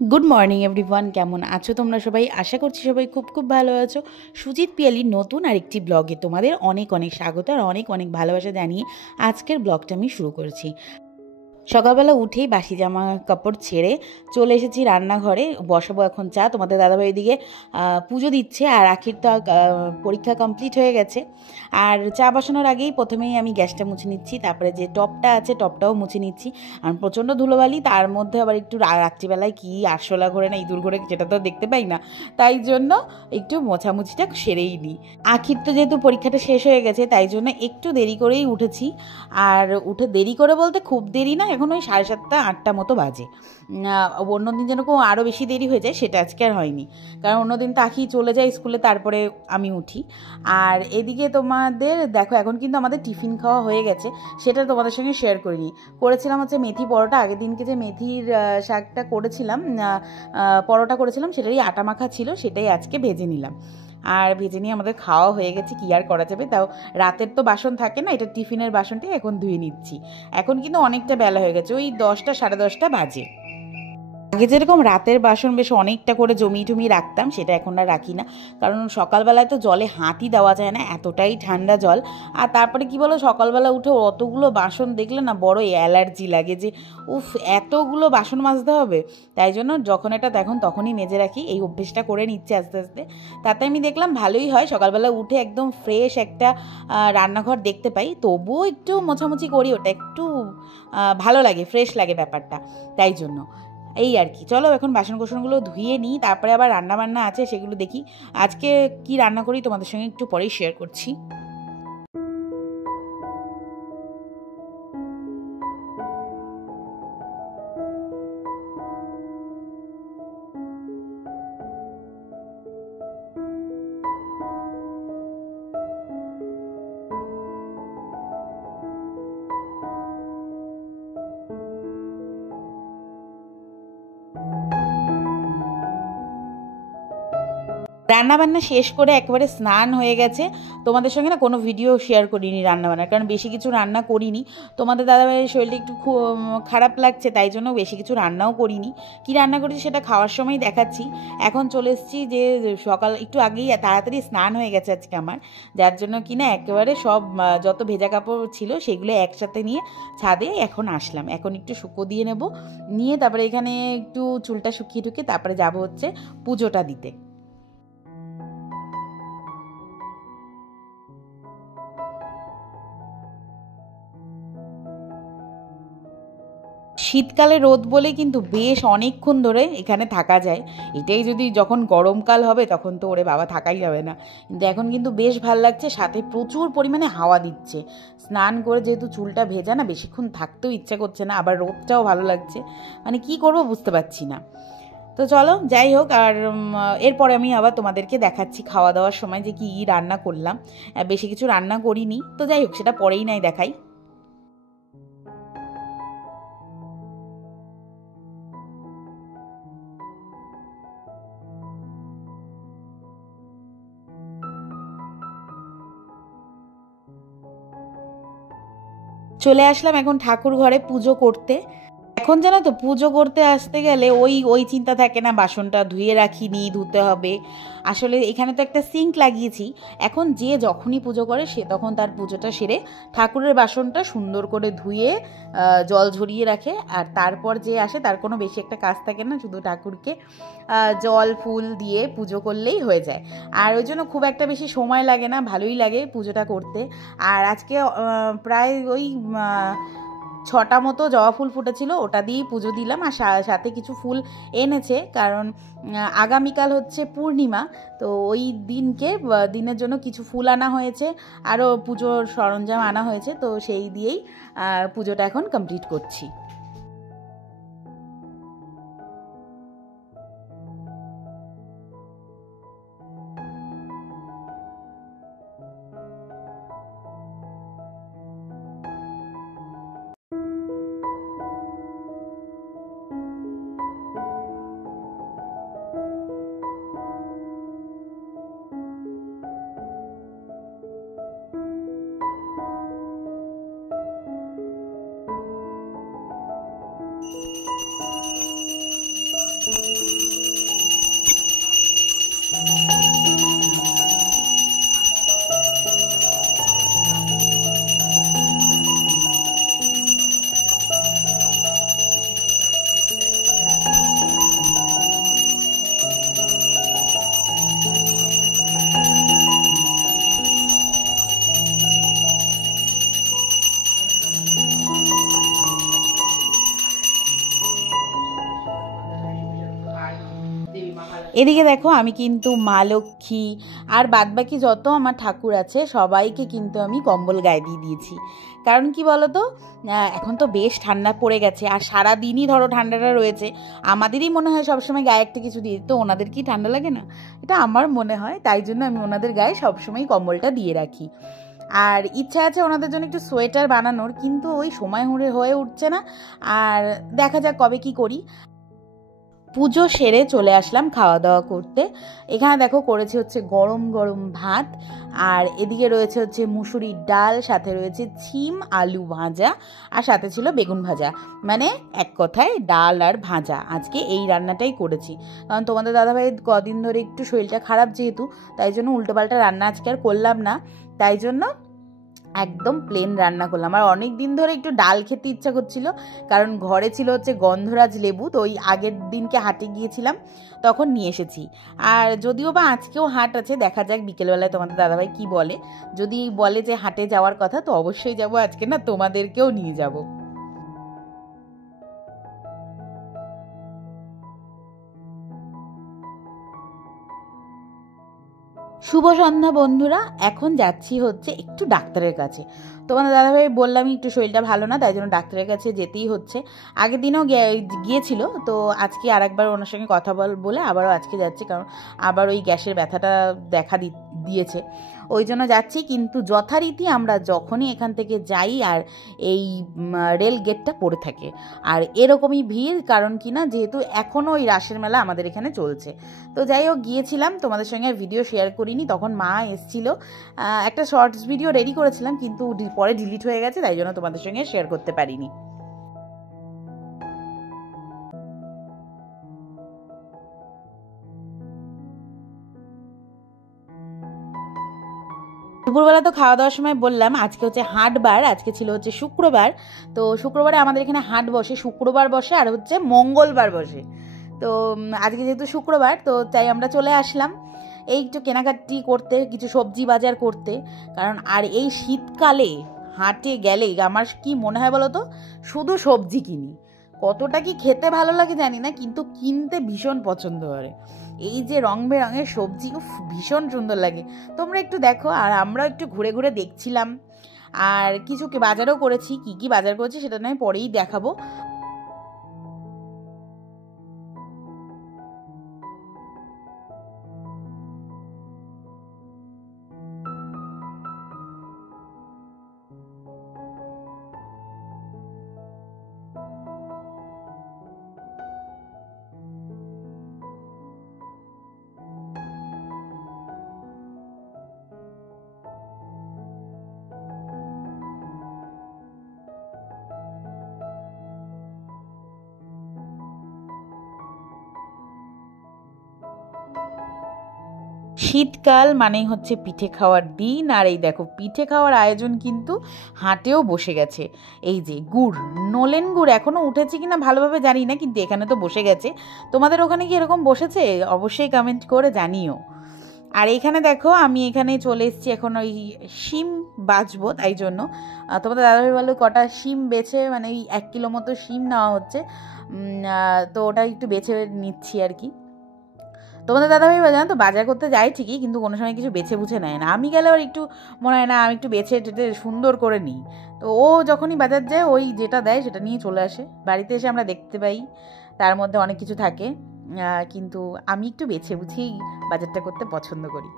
Good morning everyone, কেমন আছো তোমরা সবাই? আশা করছি সবাই খুব খুব ভালো আছো। সুজিত পিয়ালির নতুন আরেকটি ব্লগে তোমাদের অনেক অনেক স্বাগত আর অনেক অনেক ভালোবাসা জানিয়ে আজকের ব্লগটা আমি শুরু করেছি। সকালবেলা উঠেই বাসি জামা কাপড় ছেড়ে চলে এসেছি রান্নাঘরে। বসাবো এখন চা। তোমাদের দাদাভাই দিকে পুজো দিচ্ছে আর আখির তো পরীক্ষা কমপ্লিট হয়ে গেছে। আর চা বসানোর আগেই প্রথমেই আমি গ্যাসটা মুছে নিচ্ছি, তারপরে যে টপটা আছে টপটাও মুছে নিচ্ছি। আর প্রচণ্ড ধুলোবালি, তার মধ্যে আবার একটু রাত্রিবেলায় কি আরশোলা ঘোরে না ইঁদুর ঘোরে যেটা তো দেখতে পাই না, তাই জন্য একটু মোছামুছিটা সেরেই নিই। আখির তো যেহেতু পরীক্ষাটা শেষ হয়ে গেছে তাই জন্য একটু দেরি করেই উঠেছি। আর উঠে দেরি করে বলতে খুব দেরি না, এখন ওই 7:30 8টা মতো বাজে। অন্যদিন যেন আরও বেশি দেরি হয়ে যায়, সেটা আজকে আর হয়নি, কারণ অন্যদিন তো আখি চলে যায় স্কুলে, তারপরে আমি উঠি। আর এদিকে তোমাদের দেখো এখন কিন্তু আমাদের টিফিন খাওয়া হয়ে গেছে, সেটা তোমাদের সঙ্গে শেয়ার করিনি। করেছিলাম হচ্ছে মেথি পরোটা। আগের দিনকে যে মেথির শাকটা করেছিলাম, পরোটা করেছিলাম, সেটারই আটা মাখা ছিল, সেটাই আজকে ভেজে নিলাম। আর ভেজে নিয়ে আমাদের খাওয়া হয়ে গেছে, কী আর করা যাবে। তাও রাতের তো বাসন থাকে না, এটা টিফিনের বাসনটাই এখন ধুয়ে নিচ্ছি। এখন কিন্তু অনেকটা বেলা হয়ে গেছে, ওই 10টা 10:30 বাজে। আগে যেরকম রাতের বাসন বেশ অনেকটা করে জমিয়ে টমিয়ে রাখতাম, সেটা এখন আর রাখি না, কারণ সকালবেলায় তো জলে হাতই দেওয়া যায় না, এতটাই ঠান্ডা জল। আর তারপরে কি বলো, সকালবেলা উঠে অতগুলো বাসন দেখলে না বড় অ্যালার্জি লাগে, যে উফ এতগুলো বাসন মাজতে হবে। তাই জন্য যখন এটা দেখুন তখনই মেজে রাখি, এই অভ্যেসটা করে নিচ্ছে আস্তে আস্তে। তাতে আমি দেখলাম ভালোই হয়, সকালবেলা উঠে একদম ফ্রেশ একটা রান্নাঘর দেখতে পাই। তবুও একটু মোছামুছি করি, ওটা একটু ভালো লাগে, ফ্রেশ লাগে ব্যাপারটা, তাই জন্য। এই আর কি, চলো এখন বাসন কোসনগুলো ধুয়ে নিই, তারপরে আবার রান্না বান্না আছে সেগুলো দেখি। আজকে কি রান্না করি তোমাদের সঙ্গে একটু পরেই শেয়ার করছি। রান্নাবান্না শেষ করে একেবারে স্নান হয়ে গেছে। তোমাদের সঙ্গে না কোনো ভিডিও শেয়ার করিনি রান্নাবান্নার, কারণ বেশি কিছু রান্না করিনি। তোমাদের দাদাভাইয়ের শরীরটা একটু খারাপ লাগছে, তাই জন্য বেশি কিছু রান্নাও করিনি। কি রান্না করেছি সেটা খাওয়ার সময় দেখাচ্ছি। এখন চলে এসেছি যে সকাল একটু আগেই তাড়াতাড়ি স্নান হয়ে গেছে আজকে আমার, যার জন্য কি না একেবারে সব যত ভেজা কাপড় ছিল সেগুলো একসাথে নিয়ে ছাদে এখন আসলাম। এখন একটু শুকো দিয়ে নেব, নিয়ে তারপরে এখানে একটু চুলটা শুকিয়ে টুকিয়ে তারপরে যাব হচ্ছে পুজোটা দিতে। শীতকালে রোদ বলে কিন্তু বেশ অনেকক্ষণ ধরে এখানে থাকা যায়। এটাই যদি যখন গরমকাল হবে তখন তো ওরে বাবা থাকাই যাবে না, কিন্তু এখন কিন্তু বেশ ভাল লাগছে, সাথে প্রচুর পরিমাণে হাওয়া দিচ্ছে। স্নান করে যেহেতু চুলটা ভেজা না, বেশিক্ষণ থাকতেও ইচ্ছা করছে না, আবার রোদটাও ভালো লাগছে, মানে কি করব বুঝতে পারছি না। তো চলো যাই হোক, আর এরপরে আমি আবার তোমাদেরকে দেখাচ্ছি খাওয়া দাওয়ার সময় যে কী রান্না করলাম। বেশি কিছু রান্না করিনি, তো যাই হোক সেটা পরেই নাই দেখাই। চলে আসলাম এখন ঠাকুর ঘরে পুজো করতে। এখন জানো তো পুজো করতে আসতে গেলে ওই ওই চিন্তা থাকে না, বাসনটা ধুয়ে রাখিনি, ধুতে হবে। আসলে এখানে তো একটা সিঙ্ক লাগিয়েছি, এখন যে যখনই পুজো করে সে তখন তার পুজোটা সেরে ঠাকুরের বাসনটা সুন্দর করে ধুয়ে জল ঝরিয়ে রাখে, আর তারপর যে আসে তার কোনো বেশি একটা কাজ থাকে না, শুধু ঠাকুরকে জল ফুল দিয়ে পুজো করলেই হয়ে যায়। আর ওই জন্য খুব একটা বেশি সময় লাগে না, ভালোই লাগে পুজোটা করতে। আর আজকে প্রায় ওই 6টা মতো জবা ফুল ফুটেছিল, ওটা দিয়েই পুজো দিলাম। আর সাথে কিছু ফুল এনেছে, কারণ আগামীকাল হচ্ছে পূর্ণিমা, তো ওই দিনের জন্য কিছু ফুল আনা হয়েছে, আরও পুজোর সরঞ্জাম আনা হয়েছে, তো সেই দিয়েই পুজোটা এখন কমপ্লিট করছি। এদিকে দেখো আমি কিন্তু মা লক্ষ্মী আর বাদবাকি যত আমার ঠাকুর আছে সবাইকে কিন্তু আমি কম্বল গায়ে দিয়ে দিয়েছি। কারণ কি বলো তো, এখন তো বেশ ঠান্ডা পড়ে গেছে আর সারা দিনই ধরো ঠান্ডাটা রয়েছে। আমাদেরই মনে হয় সবসময় গায়ে একটা কিছু দিয়ে, তো ওনাদের কি ঠান্ডা লাগে না? এটা আমার মনে হয়, তাই জন্য আমি ওনাদের গায়ে সবসময় কম্বলটা দিয়ে রাখি। আর ইচ্ছা আছে ওনাদের জন্য একটু সোয়েটার বানানোর, কিন্তু ওই সময় হয়ে উঠছে না। আর দেখা যাক কবে কি করি। পুজো সেরে চলে আসলাম খাওয়া দাওয়া করতে। এখানে দেখো করেছি হচ্ছে গরম গরম ভাত, আর এদিকে রয়েছে হচ্ছে মুসুরির ডাল, সাথে রয়েছে ছিম আলু ভাজা, আর সাথে ছিল বেগুন ভাজা। মানে এক কথায় ডাল আর ভাজা। আজকে এই রান্নাটাই করেছি, কারণ তোমাদের দাদাভাই কদিন ধরে একটু শরীরটা খারাপ যেহেতু, তাই জন্য উল্টোপাল্টা রান্না আজকে আর করলাম না। তাই জন্য একদম প্লেন রান্না করলাম। আর অনেক দিন ধরে একটু ডাল খেতে ইচ্ছা করছিল, কারণ ঘরে ছিল হচ্ছে গন্ধরাজ লেবু, তো ওই আগের দিনকে হাটে গিয়েছিলাম তখন নিয়ে এসেছি। আর যদিও বা আজকেও হাট আছে, দেখা যাক বিকেলবেলায় তোমাদের দাদাভাই কি বলে। যদি বলে যে হাটে যাওয়ার কথা তো অবশ্যই যাব আজকে, না তোমাদেরকেও নিয়ে যাব। শুভ সন্ধ্যা বন্ধুরা, এখন যাচ্ছি হচ্ছে একটু ডাক্তারের কাছে। তোমাদের দাদাভাই বললামই একটু শরীরটা ভালো না, তাই জন্য ডাক্তারের কাছে যেতেই হচ্ছে। আগের দিনও গিয়েছিল, তো আজকে আর একবার ওনার সঙ্গে কথা বলে আবারও আজকে যাচ্ছি, কারণ আবার ওই গ্যাসের ব্যথাটা দেখা দিয়েছে, ওই জন্য যাচ্ছি। কিন্তু যথারীতি আমরা যখনই এখান থেকে যাই আর এই রেল গেটটা পড়ে থাকে, আর এরকমই ভিড়, কারণ কি না যেহেতু এখনও ওই রাসের মেলা আমাদের এখানে চলছে। তো যাই হোক গিয়েছিলাম, তোমাদের সঙ্গে ভিডিও শেয়ার করিনি, তখন মা এসছিল। একটা শর্টস ভিডিও রেডি করেছিলাম, কিন্তু পরে ডিলিট হয়ে গেছে, তাই জন্য তোমাদের সঙ্গে শেয়ার করতে পারিনি। দুপুরবেলা তো খাওয়া দাওয়ার সময় বললাম আজকে হচ্ছে হাটবার, আজকে ছিল হচ্ছে শুক্রবার। তো শুক্রবারে আমাদের এখানে হাট বসে, শুক্রবার বসে আর হচ্ছে মঙ্গলবার বসে। তো আজকে যেহেতু শুক্রবার, তো তাই আমরা চলে আসলাম এই একটু কেনাকাটি করতে, কিছু সবজি বাজার করতে। কারণ আর এই শীতকালে হাটে গেলে আমার কি মনে হয় বলো তো, শুধু সবজি কিনি। কতটা কি খেতে ভালো লাগে জানি না, কিন্তু কিনতে ভীষণ পছন্দ করে। এই যে রং বেরঙের সবজি, ভীষণ সুন্দর লাগে। তোমরা একটু দেখো, আর আমরাও একটু ঘুরে ঘুরে দেখছিলাম। আর কিছু বাজারও করেছি, কি কি বাজার করেছি সেটা নয় পরেই দেখাবো। শীতকাল মানেই হচ্ছে পিঠে খাওয়ার দিন। আর এই দেখো পিঠে খাওয়ার আয়োজন কিন্তু হাটেও বসে গেছে। এই যে গুড়, নলেন গুড় এখনও উঠেছে কিনা ভালোভাবে জানি না, কিন্তু এখানে তো বসে গেছে। তোমাদের ওখানে কি এরকম বসেছে? অবশ্যই কমেন্ট করে জানিও। আর এখানে দেখো আমি এখানে চলে এসেছি, এখন ওই শিম বাছবো, তাই জন্য তোমাদের দাদাভাই বললো কটা শিম বেছে, মানে ওই 1 কিলো মতো শিম নেওয়া হচ্ছে। তো ওটা একটু বেছে নিচ্ছি আর কি। তোমাদের দাদাভাই জানো তো বাজার করতে যায় ঠিকই, কিন্তু কোনো সময় কিছু বেছে বুঝে নেয় না। আমি গেলে ওর একটু মনে হয় না আমি একটু বেছে টেটে সুন্দর করে নিই। তো ও যখনই বাজার যায় ওই যেটা দেয় সেটা নিয়ে চলে আসে। বাড়িতে এসে আমরা দেখতে পাই তার মধ্যে অনেক কিছু থাকে, কিন্তু আমি একটু বেছে বুঝেই বাজারটা করতে পছন্দ করি।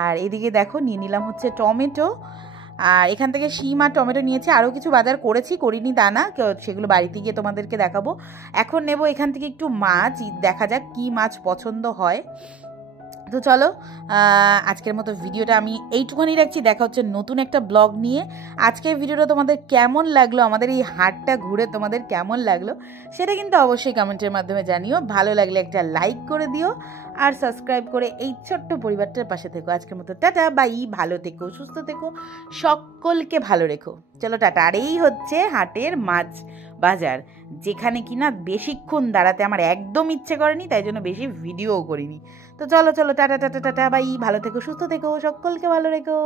আর এদিকে দেখো নিয়ে নিলাম হচ্ছে টমেটো, আর এখান থেকে শিম আর টমেটো নিয়েছি। আরও কিছু বাজার করিনি তা না, সেগুলো বাড়িতে গিয়ে তোমাদেরকে দেখাবো। এখন নেব এখান থেকে একটু মাছ, দেখা যাক কি মাছ পছন্দ হয়। তো চলো আজকের মতো ভিডিওটা আমি এইটুকুনি রাখছি। দেখা হচ্ছে নতুন একটা ব্লগ নিয়ে। আজকের ভিডিওটা তোমাদের কেমন লাগলো, আমাদের এই হাটটা ঘুরে তোমাদের কেমন লাগলো সেটা কিন্তু অবশ্যই কমেন্টের মাধ্যমে জানিও। ভালো লাগলে একটা লাইক করে দিও, আর সাবস্ক্রাইব করে এই ছোট্ট পরিবারটার পাশে থেকো। আজকের মতো টাটা বাই, ভালো থেকো, সুস্থ থেকো, সকলকে ভালো রেখো। চলো টাটা। আর এই হচ্ছে হাটের মাছ বাজার, যেখানে কিনা বেশিক্ষণ দাঁড়াতে আমার একদম ইচ্ছে করেনি, তাই জন্য বেশি ভিডিওও করিনি। তো চলো টাটা টাটা টাটা বাই, ভালো থেকো, সুস্থ থেকো, সকলকে ভালো রেখো।